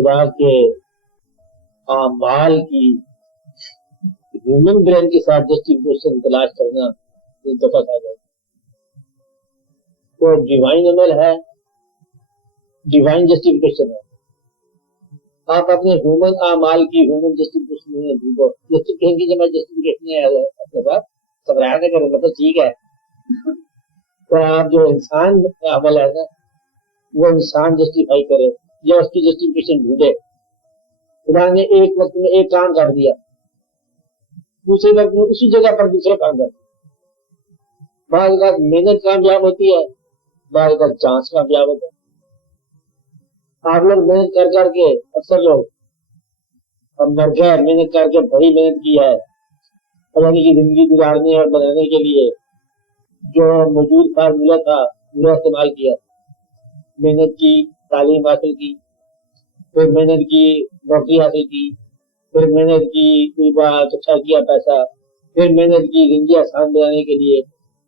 خدا کے اعمال کی ہیومن برین کے ساتھ جسٹیفیکیشن تلاش کرنا انتفاق آ جائے. تو ڈیوائن عمل ہے, ڈیوائن جسٹیفیکیشن ہے. آپ اپنے ہیومن اعمال کی ہیومن جسٹیفیکیشن نہیں ڈھونڈو. جسٹیفیکیشن کی جب جسٹیفیکیشن ہے اپنے ساتھ سبرایا نہ کرو مطلب ٹھیک ہے. تو آپ جو انسان عمل ہے نا وہ انسان جسٹیفائی کرے یا اس کی جسٹیفیکیشن ڈھونڈے. خدا نے ایک وقت میں ایک کام کر دیا, دوسرے وقت میں اسی جگہ پر دوسرا کام کر دیا. بعض اوقات محنت کامیاب ہوتی ہے, بعض اوقات چانس کامیاب ہوتا ہے. آپ لوگ محنت کر کر کے اکثر لوگ اب مر گئے, محنت کر کے بڑی محنت کی ہے یعنی کہ زندگی گزارنے اور بنانے کے لیے جو موجود فارمولہ تھا پورا استعمال کیا. محنت کی, تعلیم حاصل کی, پھر محنت کی, نوکری حاصل کی, پھر محنت کی, کوئی بات اچھا کیا پیسہ, پھر محنت کی زندگی آسان بنانے کے لیے,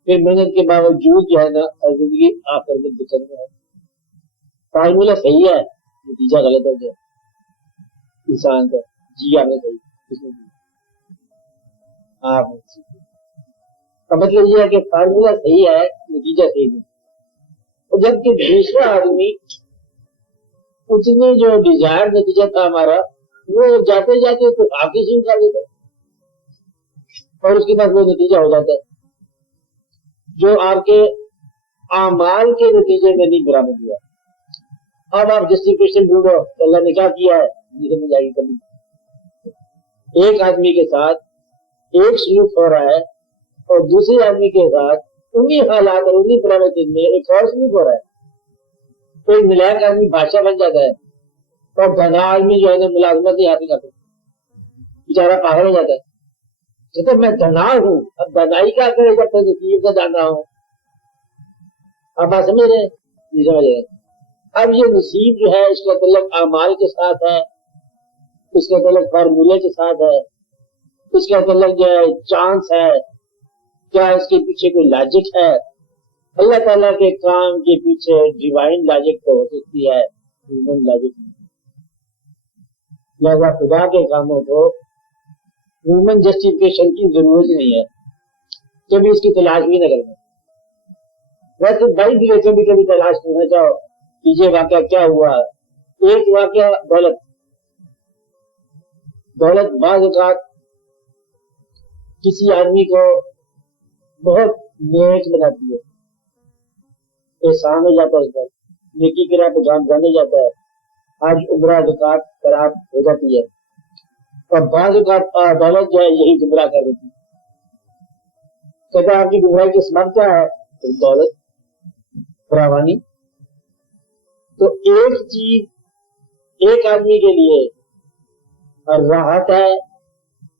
پھر محنت کے باوجود جو ہے نا زندگی آخر میں دقت میں ہے. فارمولہ صحیح ہے, نتیجہ غلط ہے. جو انسان کا جی آپ نے صحیح آپ کا مطلب یہ ہے کہ فارمولہ صحیح ہے, نتیجہ صحیح نہیں. اور جبکہ دوسرا آدمی اس نے جو ڈیزائر نتیجہ تھا ہمارا وہ جاتے جاتے تو آپ کی شروع کر دیتا اور اس کے بعد وہ نتیجہ ہو جاتا ہے جو آپ کے اعمال کے نتیجے میں نہیں برآمد ہوا. اب آپ جسٹیفیکیشن ڈھونڈو تو اللہ نے کیا کیا ہے یہ سمجھ آئے گی کبھی. ایک آدمی کے ساتھ ایک سلوک ہو رہا ہے اور دوسرے آدمی کے ساتھ انہی حالات اور انہی پرابطن میں ایک اور سلوک ہو رہا ہے. کوئی نلائق آدمی بادشاہ بن جاتا ہے اور دھنا آدمی جو ہے نا ملازمت نہیں حاصل کرتا, بیچارہ پاگل ہو جاتا ہے. کہتے میں دھنا ہوں, اب دھنائی کیا کرے جب تک نصیب سے جانا ہوں. اب بات سمجھ رہے ہیں, نہیں سمجھ رہے. اب یہ نصیب جو ہے اس کا تعلق اعمال کے ساتھ ہے, اس کا تعلق فارمولے کے ساتھ ہے, اس کا تعلق جو ہے چانس ہے, کیا اس کے پیچھے کوئی لاجک ہے. اللہ تعالیٰ کے کام کے پیچھے ڈیوائن لاجک تو ہو سکتی ہے, ہیومن لاجک نہیں. لہذا خدا کے کاموں کو ہیومن جسٹیفیکیشن کی ضرورت نہیں ہے, کبھی اس کی تلاش بھی نہ کرنا. ویسے بھائی بھی کبھی کبھی تلاش کرنا چاہو کہ یہ واقعہ کیا ہوا. ایک واقعہ دولت بعض اوقات کسی آدمی کو بہت نیک بناتی ہے, احسان ہو جاتا ہے, اس پر نیکی کی راہ پہ جانے جاتا ہے. آج عمرہ زکات خراب ہو جاتی ہے اور بعض اوقات دولت جو ہے یہی گمراہ کر دیتی ہے. کہتا ہے آپ کی گمراہی کی سبب کیا ہے؟ دولت, فراوانی. تو ایک چیز ایک آدمی کے لیے راحت ہے,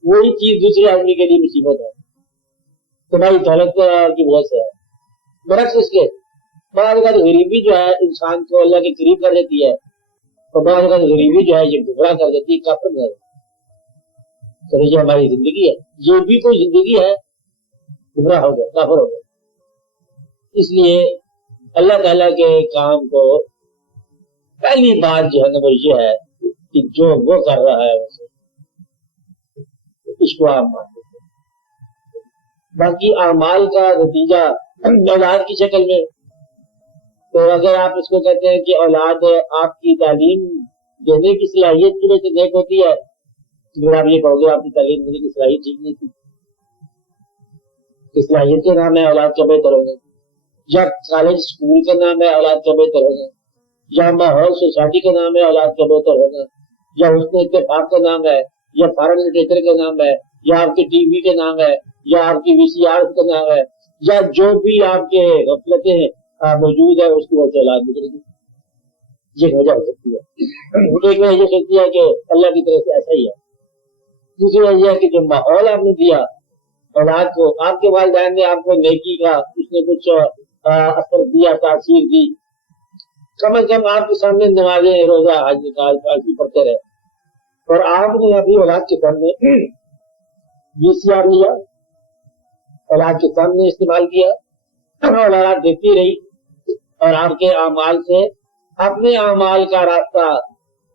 وہی چیز دوسرے آدمی کے لیے مصیبت ہے. تو بھائی دولت کی وجہ سے ہے. برعکس اس کے بعض اوقات غریبی جو ہے انسان کو اللہ کے قریب کر دیتی ہے اور بعض اوقات غریبی جو ہے یہ گمراہ کر دیتی ہے, کافر میں. تو یہ ہماری زندگی ہے, یہ بھی کوئی زندگی ہے, گمراہ ہو گیا, کافر ہو گیا. اس لیے اللہ تعالیٰ کے کام کو پہلی بات جو ہے نا وہ یہ ہے کہ جو وہ کر رہا ہے اسے اس کو آپ مان لیتے. باقی اعمال کا نتیجہ اولاد کی شکل میں, تو اگر آپ اس کو کہتے ہیں کہ اولاد آپ کی تعلیم دینے کی صلاحیت کی وجہ سے نیک ہوتی ہے, پھر آپ یہ کہو گے آپ کی تعلیم دینے کی صلاحیت ٹھیک نہیں تھی. صلاحیت کے نام ہے اولاد کا بہتر ہوگا, یا کالج اسکول کا نام ہے اولاد کا بہتر ہوگا, یا ماحول سوسائٹی کا نام ہے اولاد کا بہتر ہوگا, یا حسن اتفاق کا نام ہے, یا فارن لٹریچر کا نام ہے, یا آپ کے ٹی وی کے نام ہے, یا آپ کی وی سی آر کا نام ہے, یا جو بھی آپ کے غفلتیں موجود ہے اس کی وجہ سے اولاد نکلے گی. یہ وجہ ہو سکتی ہے. ایک وجہ یہ سکتی ہے کہ اللہ کی طرف سے ایسا ہی ہے. دوسری وجہ یہ ہے کہ جو ماحول آپ نے دیا اولاد کو, آپ کے والدین نے آپ کو نیکی کا اس نے کچھ اثر دیا, تاثیر دی. کم از کم آپ کے سامنے نمازیں روزہ حج بھی پڑھتے رہے, اور آپ نے ابھی اولاد کے سامنے وی سی آر لیا, اولاد کے سامنے استعمال کیا, اور اولاد دیکھتی رہی, اور آپ کے اعمال سے اپنے اعمال کا راستہ